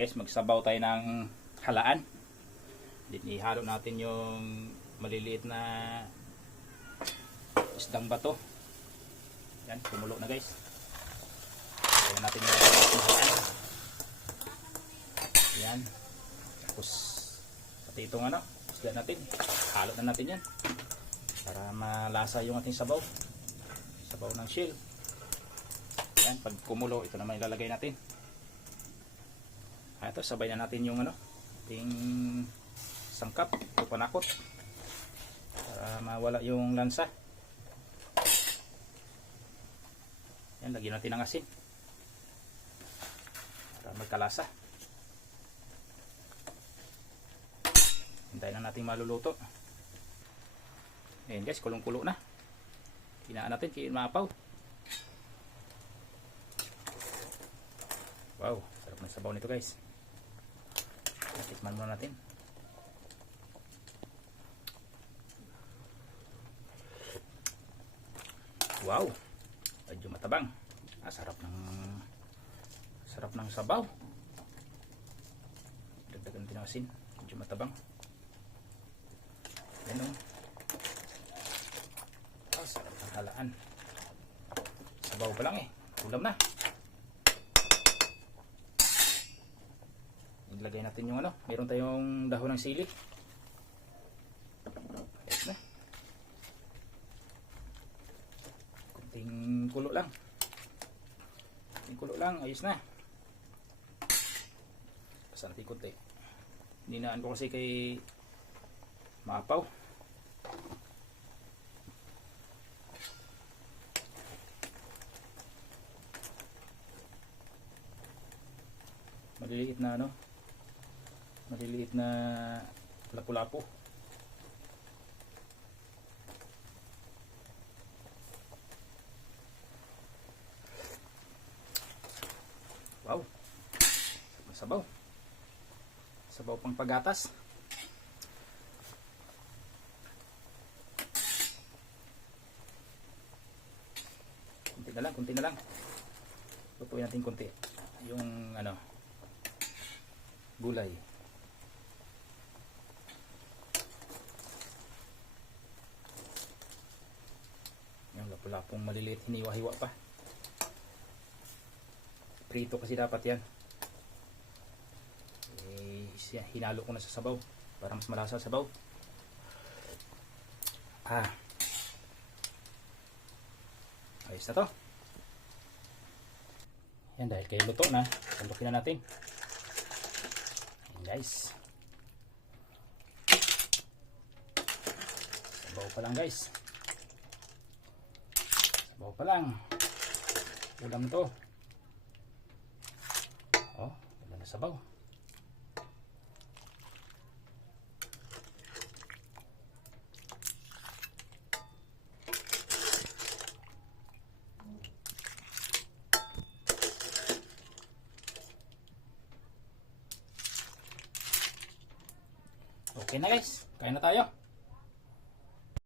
guys, magsabaw tayo ng halaan. Ihalo natin yung maliliit na isdang bato. Yan, kumulo na guys. Lagyan natin yung halaan. Yan. Tapos, pati itong ano, isda natin. Halo na natin yan. Para malasa yung ating sabaw. Sabaw ng shell. Yan, pag kumulo, ito naman ilalagay natin. Ah, ito, sabay na natin yung ano, ating sangkap o panakot. Para mawala yung lansa. Yan, lagyan natin ng asin. Para magkalasa. Hintayin na natin maluluto. Ayan guys, kulong-kulo na. Hinaan natin, kaya maapaw. Wow, sarap ng sabaw nito guys. Tikman muna natin. Wow, medyo matabang. Ah, sarap ng sarap ng sabaw. Dagdagan din asin. Medyo matabang. Yan o. Ah, sarap ng halaan. Sabaw pa lang eh. Ulam na. Ilagay natin yung ano. Meron tayong dahon ng sili. Ayos na. Kunting kulo lang. Kunting kulo lang. Ayos na. Basta natin kunti. Ninaan ko kasi kay maapaw. Maliliit na ano. Maliliit na lapu-lapu. Wow. Sabaw. Sabaw pang pagatas. Kunti na lang, kunti na lang. Lutuin natin kunti. Yung ano, gulay. Yung lapu-lapong maliliit, hiniwa-hiwa pa. Prito kasi dapat yan. Eh, hinalo ko na sa sabaw para mas malasa sa sabaw. Ah. Ayos na to. Yan dahil kayo luto na, sandukin na natin. Yan guys. Sabaw pa lang guys. Pa lang. Ulam to. Oh, wala na sabaw. Okay na guys, kain na tayo.